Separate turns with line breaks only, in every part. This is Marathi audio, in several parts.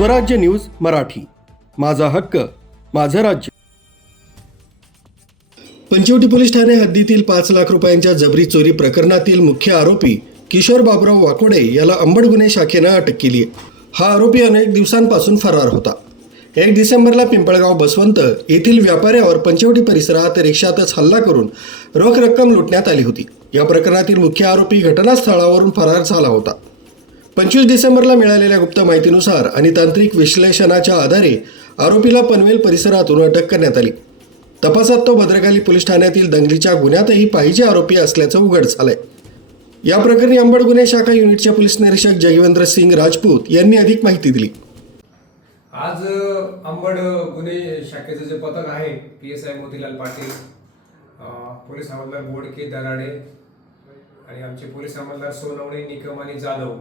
स्वराज्य न्यूज मराठी. माझा हक्क माझं राज्य. पंचवटी पोलीस ठाणे हद्दीतील पाच लाख रुपयांच्या जबरी चोरी प्रकरणातील मुख्य आरोपी किशोर बाबराव वाकोडे याला अंबड गुन्हे शाखेनं अटक केली हा आरोपी अनेक दिवसांपासून फरार होता. एक डिसेंबरला पिंपळगाव बसवंत येथील व्यापाऱ्यावर पंचवटी परिसरात रिक्षातच हल्ला करून रोख रक्कम लुटण्यात आली होती. या प्रकरणातील मुख्य आरोपी घटनास्थळावरून फरार झाला होता. पंचवीस डिसेंबरला मिळालेल्या गुप्त माहितीनुसार आणि तांत्रिक विश्लेषणाच्या आधारे आरोपीला पनवेल परिसरातून अटक करण्यात आली. तपासात तो भद्रकाली पोलीस ठाण्यातील दंगलीच्या गुन्ह्यातही पाहिजे आरोपी असल्याचं उघड झालंय. या प्रकरणी अंबड गुन्हे शाखा युनिटच्या पोलीस निरीक्षक जयवेंद्र सिंग राजपूत यांनी अधिक माहिती दिली.
आज अंबड गुन्हे शाखेचं जे पथक आहे P S I Motilal Patil police हवालदार बोडके दराडे आणि आमचे पोलीस हवालदार सोनवणे निकम आणि जाधव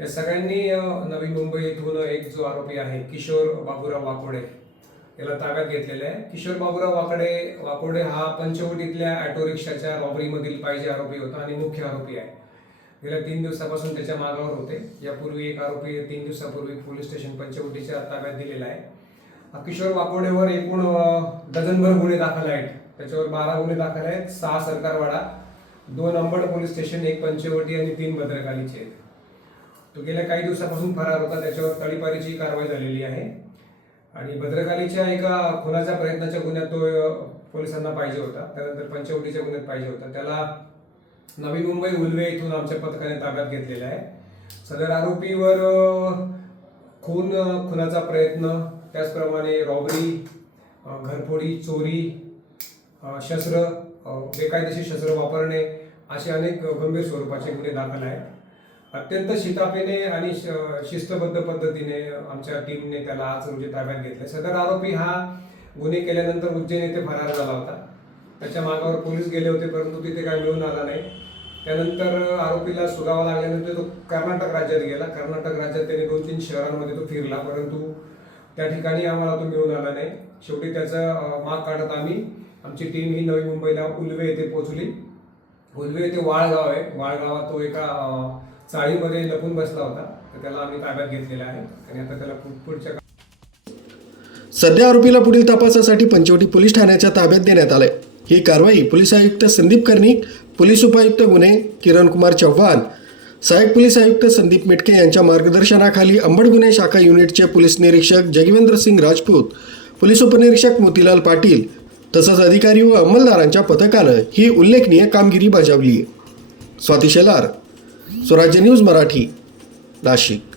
या सगळ्यांनी नवी मुंबई येथून एक जो आरोपी आहे किशोर बाबुराव वाकोडे याला ताब्यात घेतलेला आहे. किशोर बाबुराव वाकडे वाकोडे हा पंचवटीतल्या ऑटो रिक्षाच्या रॉबरीमधील पाहिजे आरोपी होता आणि मुख्य आरोपी आहे. गेल्या तीन दिवसापासून त्याच्या मागावर होते. यापूर्वी एक आरोपी तीन दिवसापूर्वी पोलीस स्टेशन पंचवटीच्या ताब्यात दिलेला आहे. किशोर वाकोडेवर एकूण डझनभर गुन्हे दाखल आहेत. त्याच्यावर बारा गुन्हे दाखल आहेत सहा सरकारवाडा दोन अंबड पोलीस स्टेशन एक पंचवटी आणि तीन भद्रकालीचे आहेत. तो गेल्या काही दिवसापासून फरार होता. त्याच्यावर तळीपारीची कारवाई झालेली आहे. आणि भद्रकालीच्या एका खुनाच्या प्रयत्नाच्या गुन्ह्यात तो पोलिसांना पाहिजे होता. त्यानंतर पंचवटीच्या गुन्ह्यात पाहिजे होता. त्याला नवी मुंबई उलवे इथून आमच्या पथकाने ताब्यात घेतलेला आहे. सदर आरोपीवर खून खुनाचा प्रयत्न त्याचप्रमाणे रॉबरी घरफोडी चोरी शस्त्र बेकायदेशीर शस्त्र वापरणे असे अनेक गंभीर स्वरूपाचे गुन्हे दाखल आहेत. अत्यंत शिताफीने आणि श- शिस्तबद्ध पद्धतीने आमच्या टीमने त्याला आज म्हणजे ताब्यात घेतलं सदर आरोपी हा गुन्हे केल्यानंतर उज्जैन येथे फरार झाला होता. त्याच्या मागावर पोलीस गेले होते परंतु तिथे काय मिळून आला नाही. त्यानंतर आरोपीला सुगावा लागल्यानंतर तो कर्नाटक राज्यात गेला. कर्नाटक राज्यात त्याने दोन तीन शहरांमध्ये तो फिरला परंतु त्या ठिकाणी आम्हाला तो मिळून आला नाही. शेवटी त्याचा माग काढत आम्ही आमची टीम ही नवी मुंबईला उलवे येथे पोहोचली. उलवे येथे वाळगाव आहे. वाळगावात तो एका चाळीमध्ये लपून बसला होता. तर त्याला आम्ही ताब्यात घेतलेला आहे. आणि आता त्याला पुढच्या
सध्या आरोपीला पुढील तपासासाठी पंचवटी पोलीस ठाण्याच्या ताब्यात देण्यात आलंय. ही कारवाई पोलीस आयुक्त संदीप कर्णिक पोलीस उपायुक्त गुन्हे किरण कुमार चव्हाण सहाय्यक पोलीस आयुक्त संदीप मिटके यांच्या मार्गदर्शनाखाली अंबड गुन्हे शाखा युनिटचे पोलीस निरीक्षक जगवेंद्र सिंग राजपूत पोलीस उपनिरीक्षक मोतीलाल पाटील तसंच अधिकारी व अंमलदारांच्या पथकानं ही उल्लेखनीय कामगिरी बजावली स्वाती शेलार स्वराज्य न्यूज मराठी नाशिक.